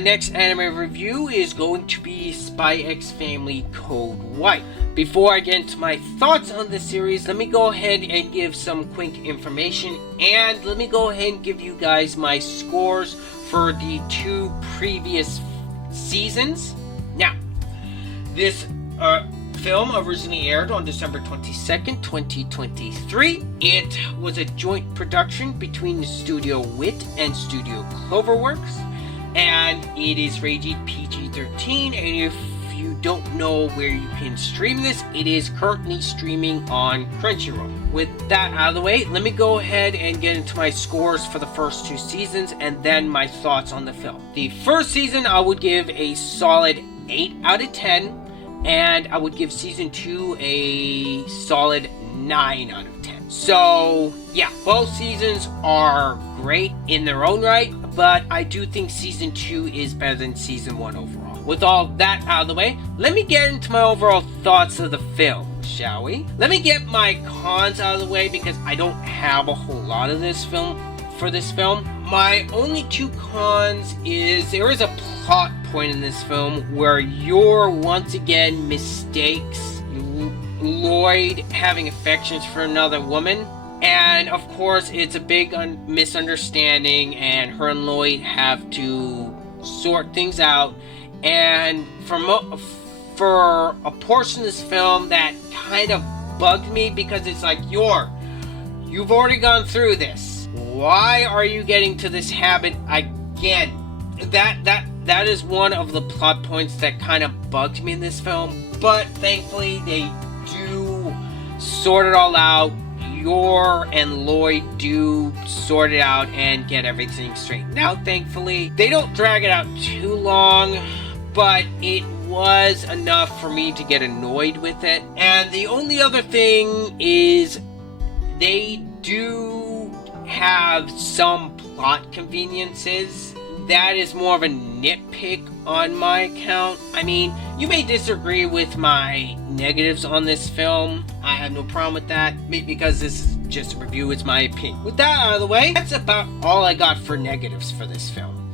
My next anime review is going to be Spy X Family Code White. Before I get into my thoughts on the series, let me go ahead and give some quick information, and let me go ahead and give you guys my scores for the 2 previous seasons. Now, this film originally aired on December 22nd, 2023. It was a joint production between Studio Wit and Studio Cloverworks, and it is rated PG-13, and if you don't know where you can stream this, it is currently streaming on Crunchyroll. With that out of the way, let me go ahead and get into my scores for the first 2 seasons and then my thoughts on the film. The first season I would give a solid 8 out of 10, and I would give season 2 a solid 9 out of 10. So yeah, both seasons are great in their own right, but I do think season 2 is better than season 1 overall. With all that out of the way, let me get into my overall thoughts of the film, shall we? Let me get my cons out of the way because I don't have a whole lot of this film. For this film, my only 2 cons is there is a plot point in this film where you're once again mistakes Lloyd having affections for another woman, and of course it's a big misunderstanding, and her and Lloyd have to sort things out. And for a portion of this film that kind of bugged me because it's like, you've already gone through this. Why are you getting to this habit again? That is one of the plot points that kind of bugged me in this film. But thankfully, they do sort it all out. Yor and Lloyd do sort it out and get everything straightened out, thankfully. They don't drag it out too long, but it was enough for me to get annoyed with it. And the only other thing is they do have some plot conveniences. That is more of a nitpick on my account. I mean, you may disagree with my negatives on this film. I have no problem with that, because this is just a review, it's my opinion. With that out of the way, that's about all I got for negatives for this film.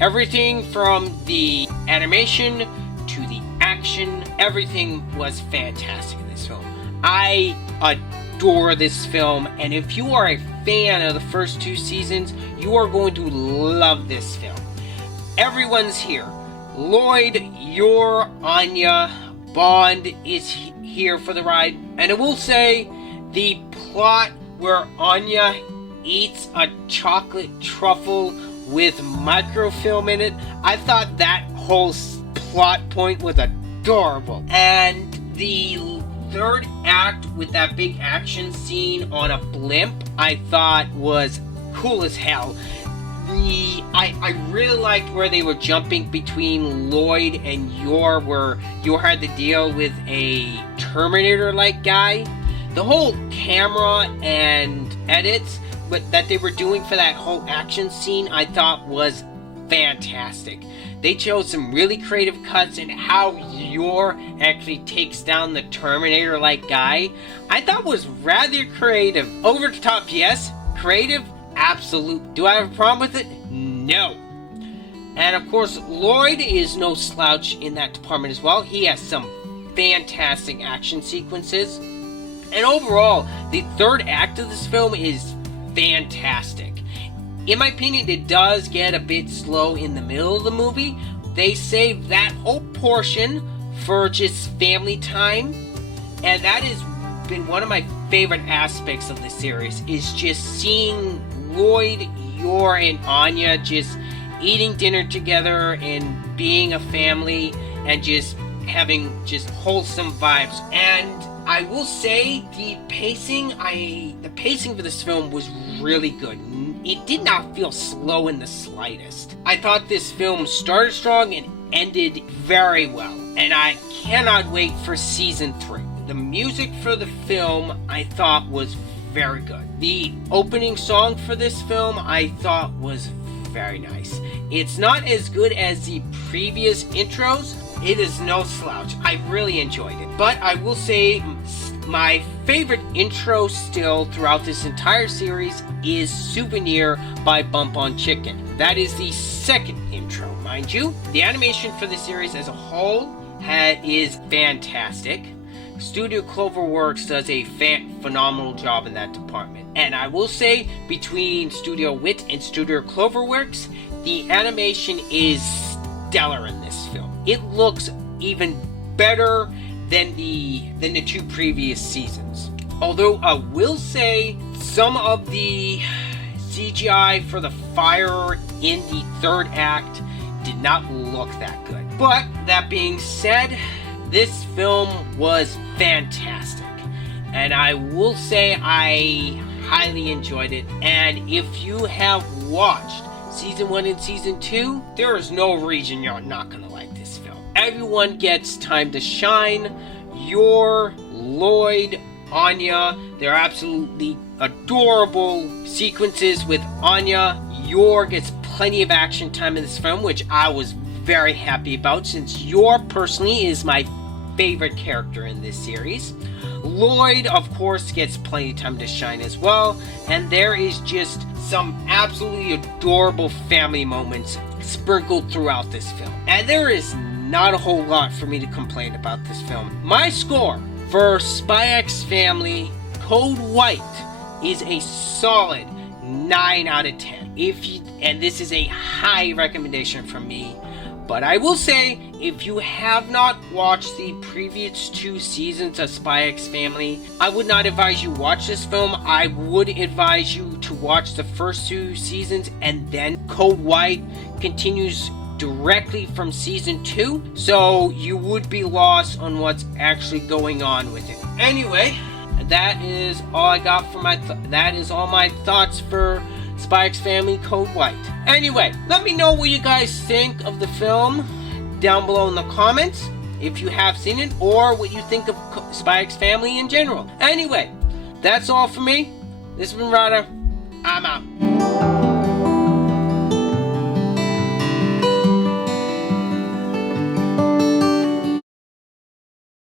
Everything from the animation to the action, everything was fantastic in this film. I adore this film, and if you are a fan of the first 2 seasons, you are going to love this film. Everyone's here. Lloyd, Yor, Anya, Bond is here for the ride. And I will say, the plot where Anya eats a chocolate truffle with microfilm in it, I thought that whole plot point was adorable. And the 3rd act with that big action scene on a blimp, I thought was cool as hell. I really liked where they were jumping between Lloyd and Yor, where Yor had to deal with a Terminator-like guy. The whole camera and edits that they were doing for that whole action scene, I thought was fantastic. They chose some really creative cuts, and how Yor actually takes down the Terminator-like guy, I thought was rather creative. Over the top, yes. Creative, absolute. Do I have a problem with it? No. And of course, Lloyd is no slouch in that department as well. He has some fantastic action sequences. And overall, the 3rd act of this film is fantastic. In my opinion, it does get a bit slow in the middle of the movie. They save that whole portion for just family time. And that has been one of my favorite aspects of the series, is just seeing Lloyd, Yor, and Anya just eating dinner together and being a family and just having just wholesome vibes. And I will say the pacing for this film was really good. It did not feel slow in the slightest. I thought this film started strong and ended very well, and I cannot wait for season 3. The music for the film I thought was very good. The opening song for this film I thought was very nice. It's not as good as the previous intros. It is no slouch. I really enjoyed it. But I will say my favorite intro still throughout this entire series is Souvenir by Bump on Chicken. That is the second intro. Mind you, the animation for the series as a whole is fantastic. Studio Cloverworks does a phenomenal job in that department. And I will say, between Studio Wit and Studio Cloverworks, the animation is stellar in this film. It looks even better than the two previous seasons. Although I will say some of the CGI for the fire in the third act did not look that good. But that being said, this film was fantastic. And I will say I highly enjoyed it. And if you have watched Season 1 and Season 2, there is no reason you're not going to like this film. Everyone gets time to shine. Yor, Lloyd, Anya, they're absolutely adorable sequences with Anya. Yor gets plenty of action time in this film, which I was very happy about, since Yor personally is my favorite character in this series. Lloyd, of course, gets plenty of time to shine as well, and there is just some absolutely adorable family moments sprinkled throughout this film. And there is not a whole lot for me to complain about this film. My score for Spy X Family Code White is a solid 9 out of 10. And this is a high recommendation from me. But I will say, if you have not watched the previous 2 seasons of Spy X Family, I would not advise you watch this film. I would advise you to watch the first 2 seasons, and then Code White continues directly from season 2, so you would be lost on what's actually going on with it. Anyway, that is all I got for that is all my thoughts for Spy X Family Code White. Anyway, let me know what you guys think of the film down below in the comments, if you have seen it, or what you think of Spy X Family in general. Anyway, that's all for me. This has been Ryder. I'm out.